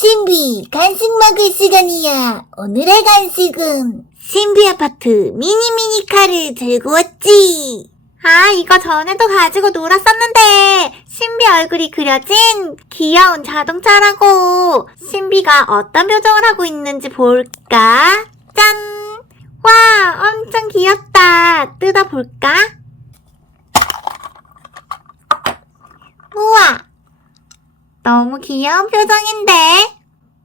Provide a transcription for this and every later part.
신비, 간식 먹을 시간이야. 오늘의 간식은 신비 아파트 미니 미니 카를 들고 왔지. 아, 이거 전에도 가지고 놀았었는데, 신비 얼굴이 그려진 귀여운 자동차라고. 신비가 어떤 표정을 하고 있는지 볼까? 짠! 와, 엄청 귀엽다. 뜯어볼까? 우와! 너무 귀여운 표정인데?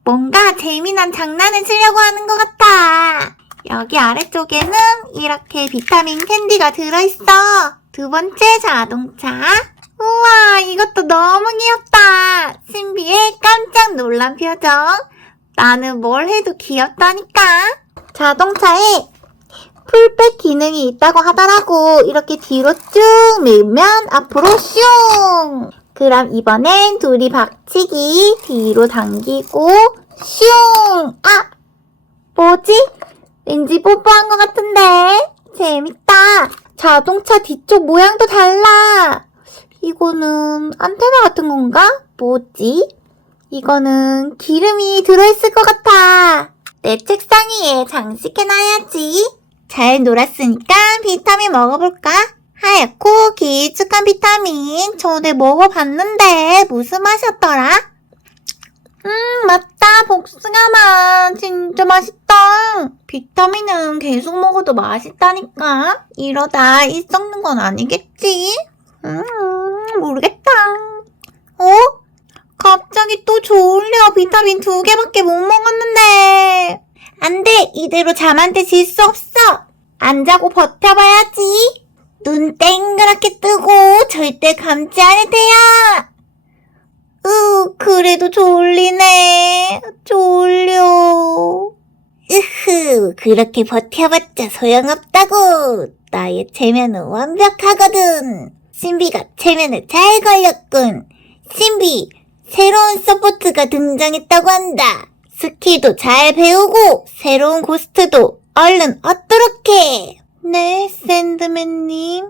뭔가 재미난 장난을 치려고 하는 것 같아. 여기 아래쪽에는 이렇게 비타민 캔디가 들어있어. 두 번째 자동차. 우와, 이것도 너무 귀엽다. 신비의 깜짝 놀란 표정. 나는 뭘 해도 귀엽다니까. 자동차에 풀백 기능이 있다고 하더라고. 이렇게 뒤로 쭉 밀면 앞으로 슝! 그럼 이번엔 둘이 박치기. 뒤로 당기고 슝! 아! 뭐지? 왠지 뽀뽀한 것 같은데? 재밌다. 자동차 뒤쪽 모양도 달라. 이거는 안테나 같은 건가? 뭐지? 이거는 기름이 들어있을 것 같아. 내 책상 위에 장식해놔야지. 잘 놀았으니까 비타민 먹어볼까? 하얗고 길쭉한 비타민. 전에 먹어봤는데 무슨 맛이었더라? 음, 맞다. 복숭아 맛. 진짜 맛있다. 비타민은 계속 먹어도 맛있다니까. 이러다 이 썩는 건 아니겠지? 음, 모르겠다. 어? 갑자기 또 졸려. 비타민 두 개밖에 못 먹었는데. 안 돼. 이대로 잠한테 질 수 없어. 안 자고 버텨봐야지. 눈 땡그랗게 뜨고 절대 감지 않을 테야. 으, 그래도 졸리네. 졸려. 으흐, 그렇게 버텨봤자 소용없다고. 나의 체면은 완벽하거든. 신비가 체면을 잘 걸렸군. 신비, 새로운 서포트가 등장했다고 한다. 스킬도 잘 배우고, 새로운 고스트도 얼른 얻도록 해. 네, 샌드맨님.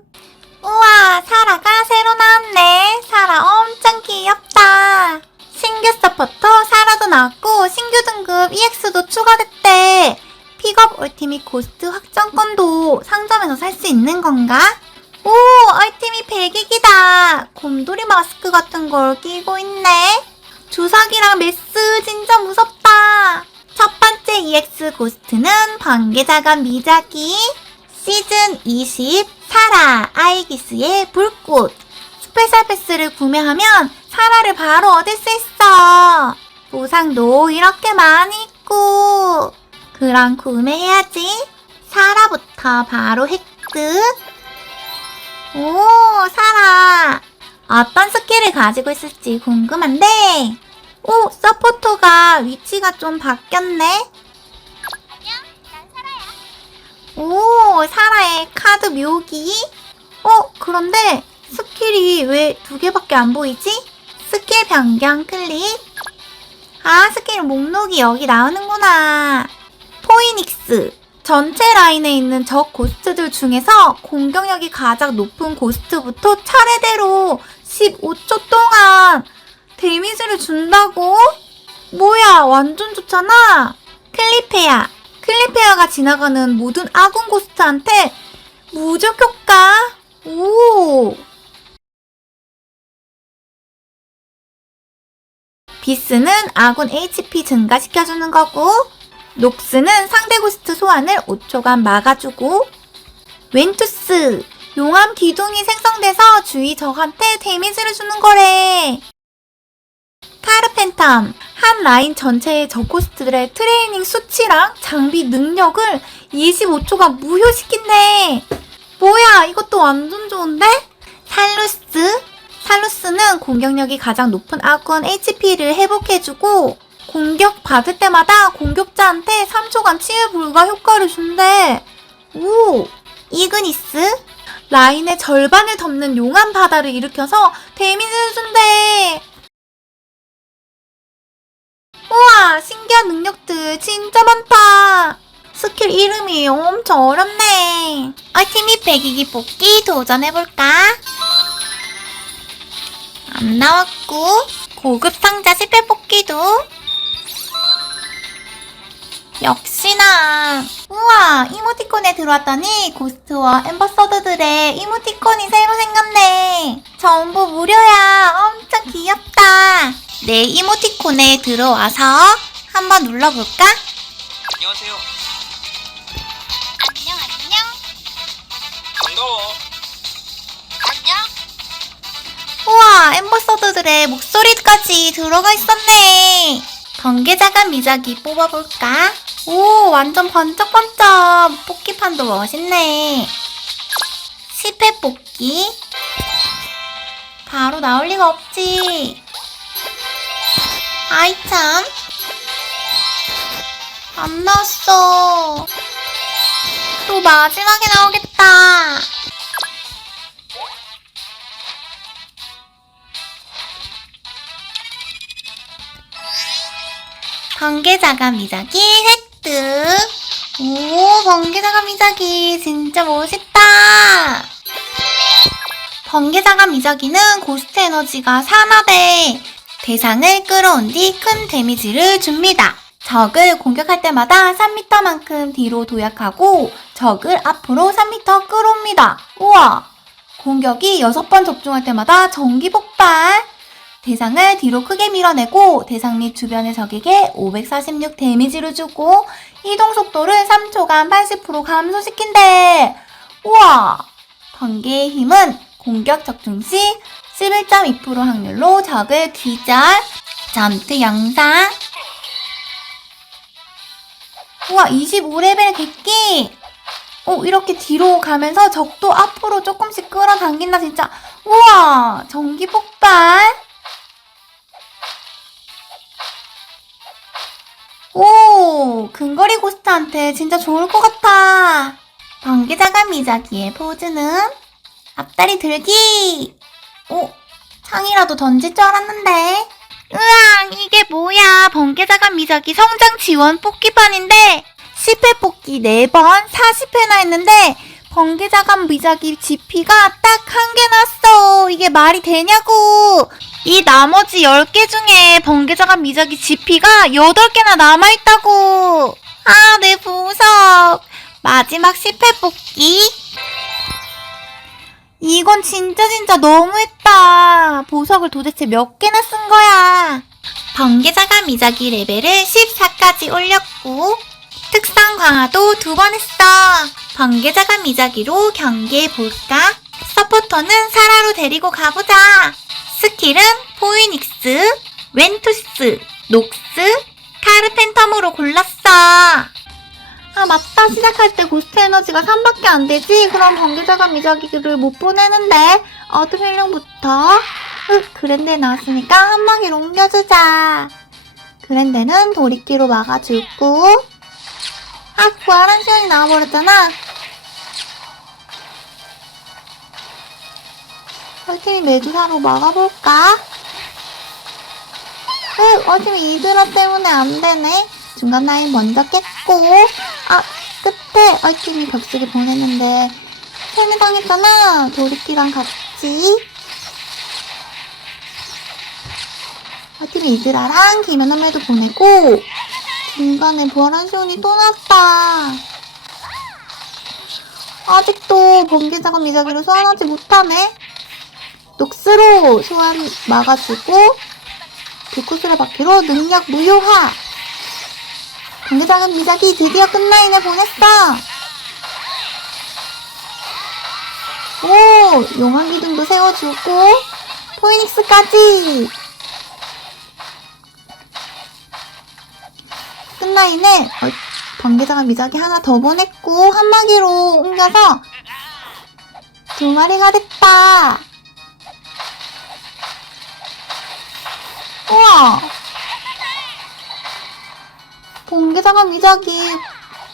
우와, 사라가 새로 나왔네. 사라 엄청 귀엽다. 신규 서포터 사라도 나왔고 신규 등급 EX도 추가됐대. 픽업 얼티밋 고스트 확정권도 상점에서 살 수 있는 건가? 오, 얼티밋 배기기다. 곰돌이 마스크 같은 걸 끼고 있네. 주사기랑 메스 진짜 무섭다. 첫 번째 EX 고스트는 번개자간 미자기. 시즌 20 사라 아이기스의 불꽃. 스페셜 패스를 구매하면 사라를 바로 얻을 수 있어. 보상도 이렇게 많이 있고. 그럼 구매해야지. 사라부터 바로 획득. 오 사라. 어떤 스킬을 가지고 있을지 궁금한데. 오 서포터가 위치가 좀 바뀌었네 오, 사라의 카드 묘기. 어, 그런데 스킬이 왜 두 개밖에 안 보이지? 스킬 변경 클릭. 아, 스킬 목록이 여기 나오는구나. 포이닉스. 전체 라인에 있는 적 고스트들 중에서 공격력이 가장 높은 고스트부터 차례대로 15초 동안 데미지를 준다고? 뭐야, 완전 좋잖아. 클리페야. 클리페어가 지나가는 모든 아군 고스트한테 무적 효과. 오. 비스는 아군 HP 증가시켜주는 거고, 녹스는 상대 고스트 소환을 5초간 막아주고, 웬투스, 용암 기둥이 생성돼서 주위 적한테 데미지를 주는 거래. 카르펜텀, 한 라인 전체의 저코스트들의 트레이닝 수치랑 장비 능력을 25초간 무효시킨대. 뭐야, 이것도 완전 좋은데? 살루스. 살루스는 공격력이 가장 높은 아군 HP를 회복해주고, 공격 받을 때마다 공격자한테 3초간 치유 불가 효과를 준대. 오! 이그니스. 라인의 절반을 덮는 용암 바다를 일으켜서 데미지를 준대. 우와, 신기한 능력들 진짜 많다. 스킬 이름이 엄청 어렵네. 얼티밋 배기기 뽑기 도전해볼까? 안 나왔고, 고급 상자 10회 뽑기도 역시나. 우와, 이모티콘에 들어왔더니 고스트와 엠버서더들의 이모티콘이 새로 생겼네. 전부 무료야. 엄청 귀엽다. 내 이모티콘에 들어와서 한번 눌러볼까? 안녕하세요. 안녕, 안녕. 반가워. 안녕. 우와, 엠버서더들의 목소리까지 들어가 있었네. 번개자간 미자기 뽑아볼까? 오, 완전 번쩍번쩍. 뽑기판도 멋있네. 10회 뽑기. 바로 나올 리가 없지. 아이 참. 안 나왔어. 또 마지막에 나오겠다. 번개자간 미자기 획득. 오, 번개자간 미자기 진짜 멋있다. 번개자간 미자기는 고스트 에너지가 산화돼 대상을 끌어온 뒤 큰 데미지를 줍니다. 적을 공격할 때마다 3m만큼 뒤로 도약하고 적을 앞으로 3m 끌어옵니다. 우와! 공격이 6번 접종할 때마다 전기 폭발! 대상을 뒤로 크게 밀어내고 대상 및 주변의 적에게 546 데미지를 주고 이동 속도를 3초간 80% 감소시킨대. 우와! 번개의 힘은 공격 적중 시 11.2% 확률로 적을 기절, 전투 영상. 우와, 25레벨 객기! 오, 이렇게 뒤로 가면서 적도 앞으로 조금씩 끌어당긴다, 진짜. 우와, 전기 폭발. 오, 근거리 고스트한테 진짜 좋을 것 같아. 번개자간 미자기의 포즈는 앞다리 들기. 오, 창이라도 던질 줄 알았는데. 으앙, 이게 뭐야. 번개자간 미자기 성장 지원 뽑기판인데 10회 뽑기 4번 40회나 했는데 번개자간 미자기 GP가 딱 한 개 났어. 이게 말이 되냐고. 이 나머지 10개 중에 번개자간 미자기 GP가 8개나 남아있다고. 아, 내 보석. 마지막 10회 뽑기. 이건 진짜 진짜 너무했다. 보석을 도대체 몇 개나 쓴 거야. 번개자간 미자기 레벨을 14까지 올렸고, 특성 강화도 두 번 했어. 번개자간 미자기로 경기해 볼까? 서포터는 사라로 데리고 가보자. 스킬은 포이닉스, 웬투스, 녹스, 카르펜텀으로 골랐어. 아 맞다. 시작할 때 고스트 에너지가 3밖에 안 되지? 그럼 번개자간 미자기를 못 보내는데 어드밀령부터. 흑 그랜드에 나왔으니까 한마기로 옮겨주자. 그랜드는 도리끼로 막아주고. 아 부활한 시간이 나와버렸잖아. 헐팀이 메두사로 막아볼까? 흑 어팀이 이드라 때문에 안 되네. 중간 라인 먼저 깼 고. 아 끝에 얼팀이 벽쓰기 보냈는데. 세뇌 당했잖아. 도리끼랑 같이. 얼팀이 이드라랑 김연남에도 보내고 중간에 부활한 시온이 또 났다. 아직도 번개자가 미자기를 소환하지 못하네. 녹스로 소환 막아주고 두쿠스레 바퀴로 능력 무효화 관계작은 미작이 드디어 끝라인을 보냈어. 오, 용암 기둥도 세워주고, 포이닉스까지. 끝라인에 어, 번개자가 미작이 하나 더 보냈고, 한마기로 옮겨서 두 마리가 됐다. 우와, 번개자간 미작이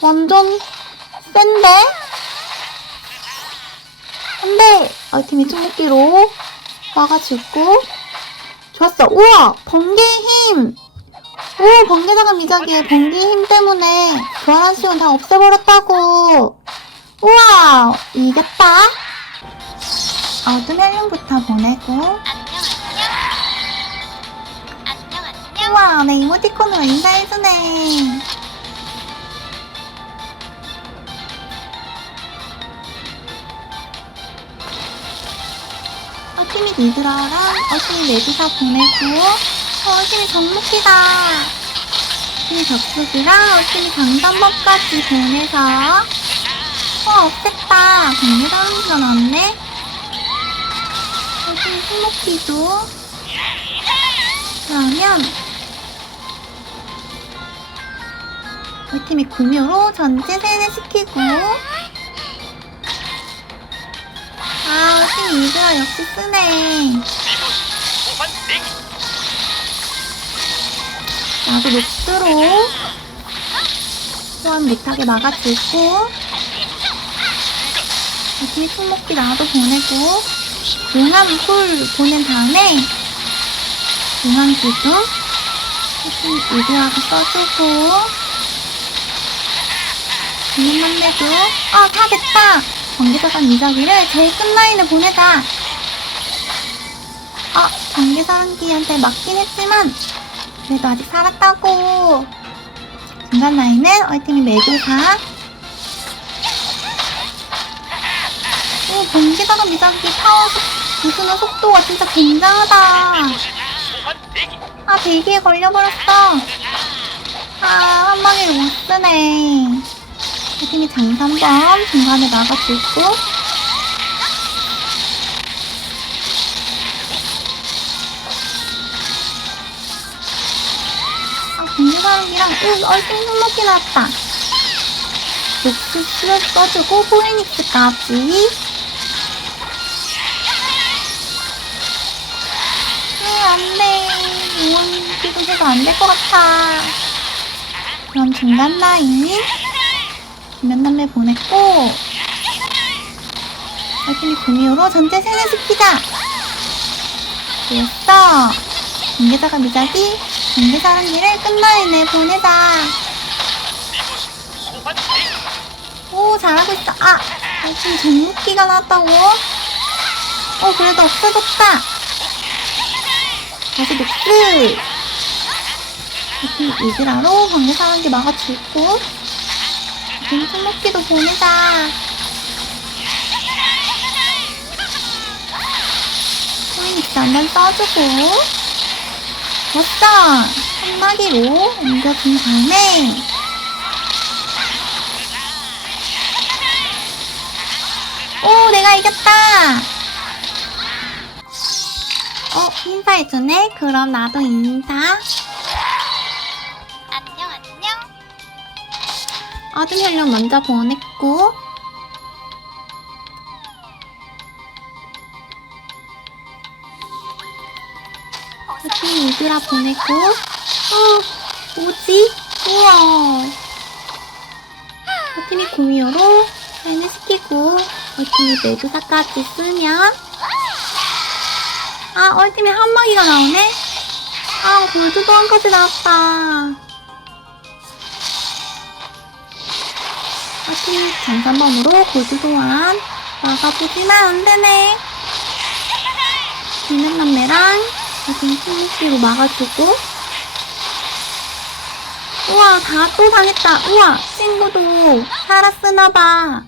완전 센데? 근데 아이템이 충격기로 막아주고. 좋았어. 우와! 번개의 힘! 오 번개자간 미작이의 번개의 힘 때문에 교환한 시온 다 없애버렸다고. 우와! 이겼다. 어둠 헬륨부터 보내고 우와, 내 이모티콘으로 인사해주네. 아, 어심이 니들어라, 어심이 내주사 보내고, 어심이 정목이다. 어심이 적수기랑 어심이 장단법까지 보내서, 어, 없앴다. 정리다운 건 없네. 어심이 수목기도. 그러면, 얼티밋 구묘로 전체 세뇌시키고 아, 얼티밋 이드라 역시 쓰네. 나도 녹두로 소환 못하게 막아주고 얼티밋 손목기 나도 보내고 용암 풀 보낸 다음에 용암 기둥 얼티밋 이드라도 써주고 주문만 내고 아, 다 됐다! 전기사관 미자기를 제일 끝 라인에 보내자. 아, 전기사랑기한테 맞긴 했지만, 그래도 아직 살았다고. 중간 라인은 얼티밋 메두사. 오, 전기사관 미자기 파워 부수는 속도가 진짜 굉장하다. 아, 대기에 걸려버렸어. 아, 한 방에 못 쓰네. 팀이 장산범 중간에 나가주고. 아 공유사랑이랑 응 얼른 손목기 나왔다. 녹스 써주고 포에닉스까지. 응 안돼. 이원 기도제가 안 될 것 같아. 그럼 중간 라인 면남매 보냈고 얼티밋 구미호로 전체 세뇌시키자. 됐어 공개자가 미자기 공개사랑기를 끝라인에 보내자. 오 잘하고 있어. 아 얼티밋 전목기가 나왔다고? 어 그래도 없어졌다. 다시 녹스. 얼티밋 이즈라로 공개사랑기 막아주고 지금 손목기도 보내자. 포인트 한번 써주고. 됐어! 한마디로 옮겨준 다음에. 오, 내가 이겼다! 어, 인사해주네? 그럼 나도 인사. 아줌 혈령 먼저 보냈고. 하긴 이드라 보내고. 어 뭐지? 우와. 어팀이 구미호로 사인을 시키고 얼팀이 메두사까지 쓰면. 아 얼팀이 한마기가 나오네? 아 골드도안까지 나왔다 하필 장산범으로 골드 도안 막아보지만 안되네. 비는 남매랑 하긴 스무시로 막아주고. 우와 다 또 당했다. 우와 친구도 살았으나봐.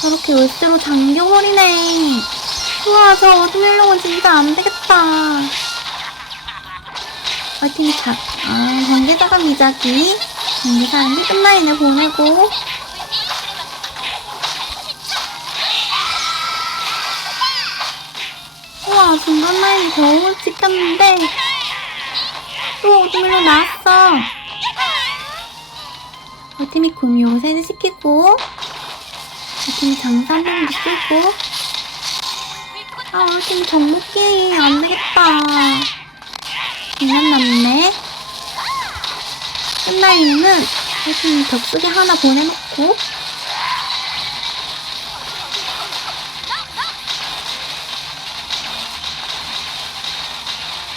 저렇게 열쇠로 잠겨버리네. 우와 저 어둠일롱은 진짜 안되겠다. 화이팅 자, 아, 관계자가 미자기 관계사람이 끝라인을 보내고. 우와 중간 라인이 겨우 찍혔는데. 또 어둠일로 나왔어. 얼티미 구미호 세뇌시키고 얼티미 장산봉도 쓰고. 아 얼티미 정목기 안되겠다. 장난 났네 끝라인에는 얼티미 벽속에 하나 보내놓고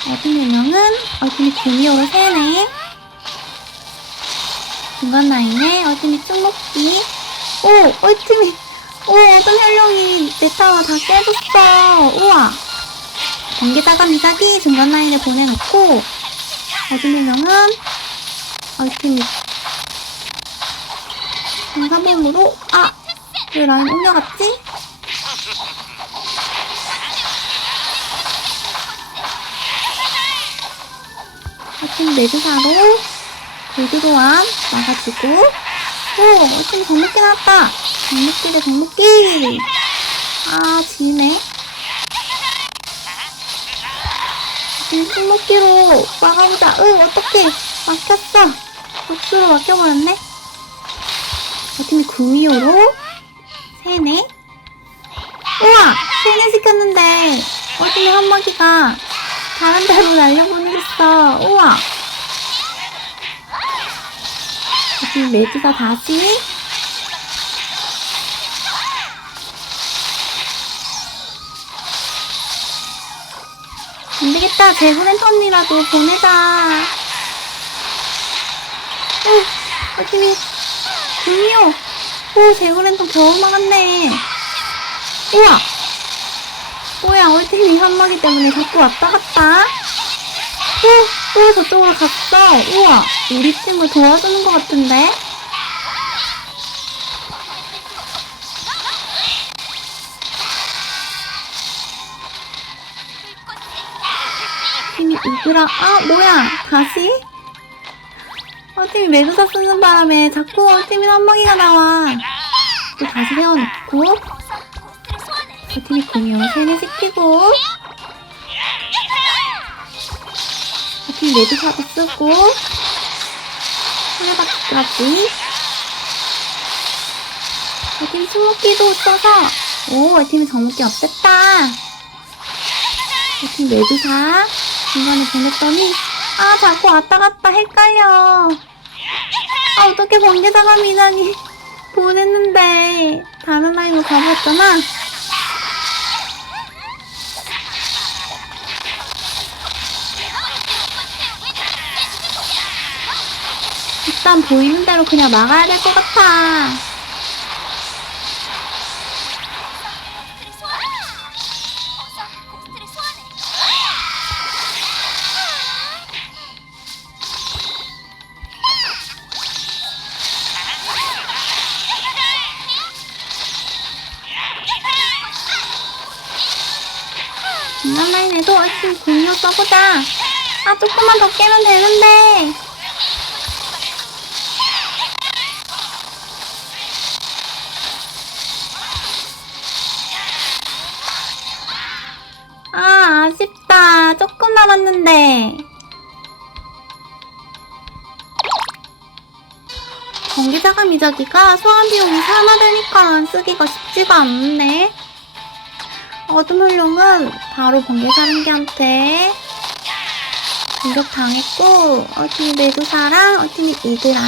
어둠 유명은 얼티밋 구미호를 세네. 중간 라인에 얼티밋 쭉먹기. 오! 얼티밋! 오! 어둠 혈령이 내 타워 다 깨졌어. 우와! 관계자가 미사기 중간 라인에 보내놓고 어둠 혈령은 아이템이 감사범으로 아! 왜 라인 올라갔지? 아이템 레드사로 골드로암 나가지고 오! 아이템 정목기 나왔다! 정목기 대 정목기! 아 지네 일승목기로 막아보자 응 어떡해 막혔어 복수로 막혀버렸네 어팀이 구이오로 세네 우와 세네 시켰는데 어팀이 한마기가 다른 데로 날려보내겠어. 우와. 지금 메두사 다시. 안 되겠다. 제구랜턴이라도 보내자. 오, 어팀이 분요. 오, 제구랜턴 겨우 막았네. 우와. 뭐야, 얼팀이 한마기 때문에 자꾸 왔다 갔다. 또, 또 저쪽으로 갔어. 우와, 우리 팀을 도와주는 것 같은데? 팀이 이그라, 아, 뭐야, 다시? 어, 팀이 메두사 쓰는 바람에 자꾸 어, 팀이 한마기가 나와. 또 다시 세워놓고, 그 팀이 공룡 세뇌 시키고, 팀 레드사도 쓰고. 수레바퀴까지 팀 스모키도 써서. 오 팀이 정목기 없앴다. 팀 레드사 중간에 보냈더니 아 자꾸 왔다 갔다 헷갈려 아 어떻게 번개사가 미나니 보냈는데 다른 라인으로 가버렸잖아 일단 보이는 대로 그냥 막아야 될 것 같아. 조금만 더 깨면 되는데. 아, 아쉽다. 조금 남았는데. 전기자가 미자기가 소환 비용이 산화되니까 쓰기가 쉽지가 않네. 어둠 훌륭은 바로 번개사랑기한테 공격 당했고, 어 팀이 메두사랑 어 팀이 이드라.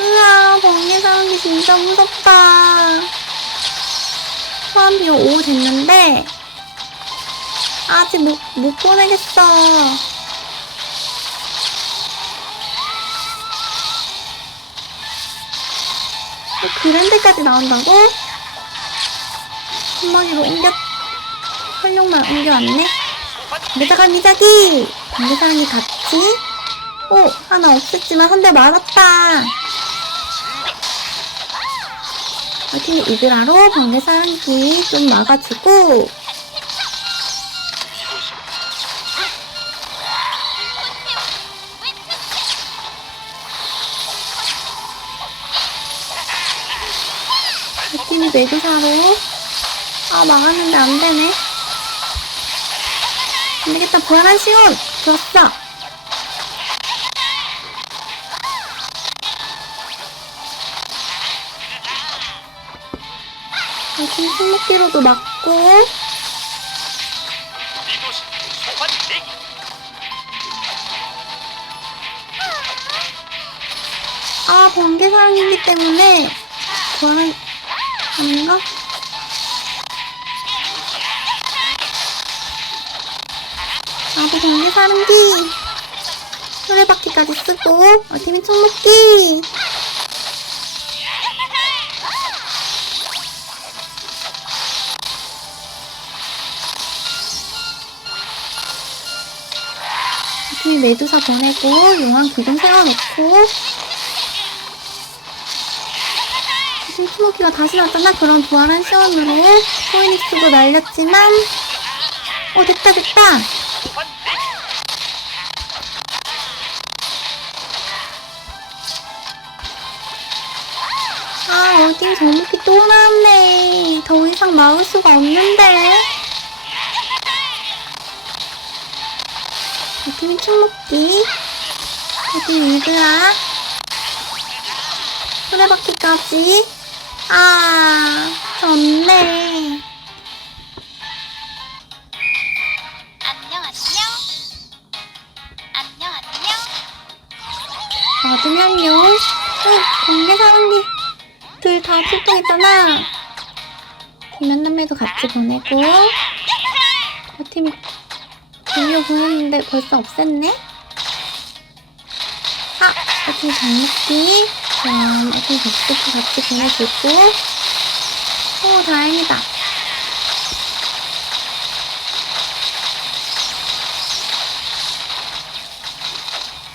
으아, 번개 사는 게 진짜 무섭다. 비용 5 됐는데, 아직 못, 못 보내겠어. 그랜드까지 나온다고? 한 마리로 옮겨, 활력만 옮겨왔네? 메다가 미자기! 번개사랑이 같이? 오, 하나 없앴지만 한 대 맞았다. 어떻게 이드라로 번개사랑기 좀 막아주고 아 막았는데 안 되네. 안 되겠다 보안한 시온 좋았어. 대신 승목기로도 맞고. 이곳 소환 내기 아 번개 사랑이기 때문에 보안한 아닌가? 번개 사랑기 수레바퀴까지 쓰고 어팀이 총목기 어팀이 메두사 보내고 용왕 기둥 세워놓고 지금 스모키가 다시 나왔잖아. 그런 부활한 시원으로 포이닉스도 날렸지만 어 됐다 됐다. 아 어딘 저목이 또 나왔네. 더 이상 막을 수가 없는데. 어딘 충목기. 어딘 일드라. 수레바퀴까지. 아 졌네. 안녕 안녕 안녕 안녕 얻으면요. 다 출동했잖아. 김연남매도 같이 보내고. 여팀 돌려 보냈는데 벌써 없앴네? 아, 여팀 장밌기. 그럼 여팀 덕수도 같이 보내주고. 오, 다행이다.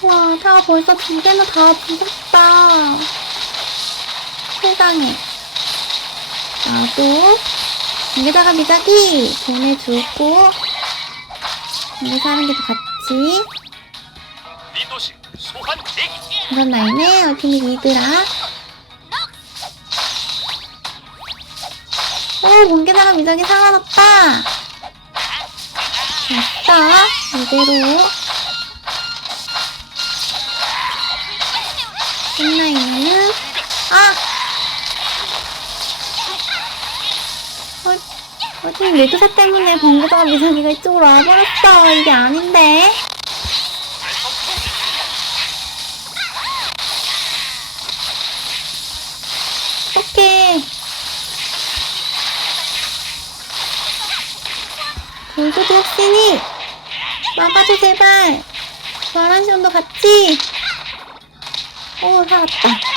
와, 다 벌써 두 개나 다 부쉈다. 세상에. 나도 여기다가 미자기 보내주고 여기서 하는 게도 같이. 그런 라인에 어팀이 리드라. 오 번개다가 미자기 살아났다. 됐다. 이대로 어, 어팀 레드사 때문에 번개다가 미자기가 이쪽으로 와버렸어 이게 아닌데 어떡해. 돌도도 혹시니 막아줘 제발. 마란 시험도 같이. 오 살았다.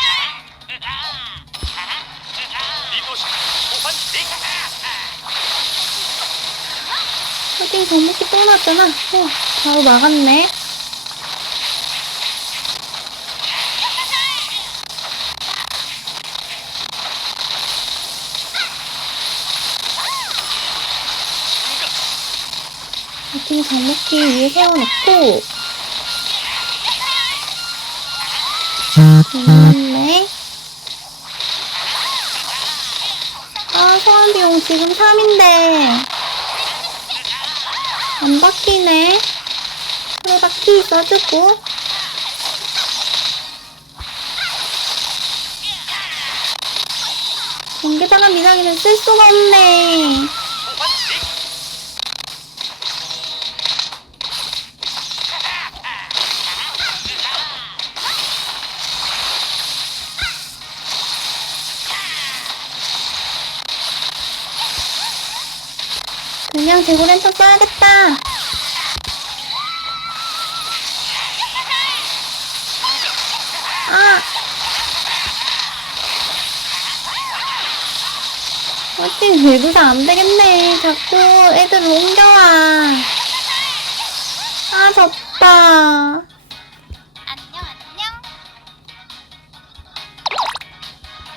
호딩 전목기 또 나왔잖아. 오 바로 막았네. 호딩 전목기 위에 세워놓고 됐네. 아, 소환 비용 지금 3인데. 안 바뀌네. 그래, 바퀴 써주고. 공개다가 미나기는 쓸 수가 없네. 재고렌터 써야겠다. 아! 어찌 외부가 안 되겠네. 자꾸 애들 옮겨와. 아, 졌다.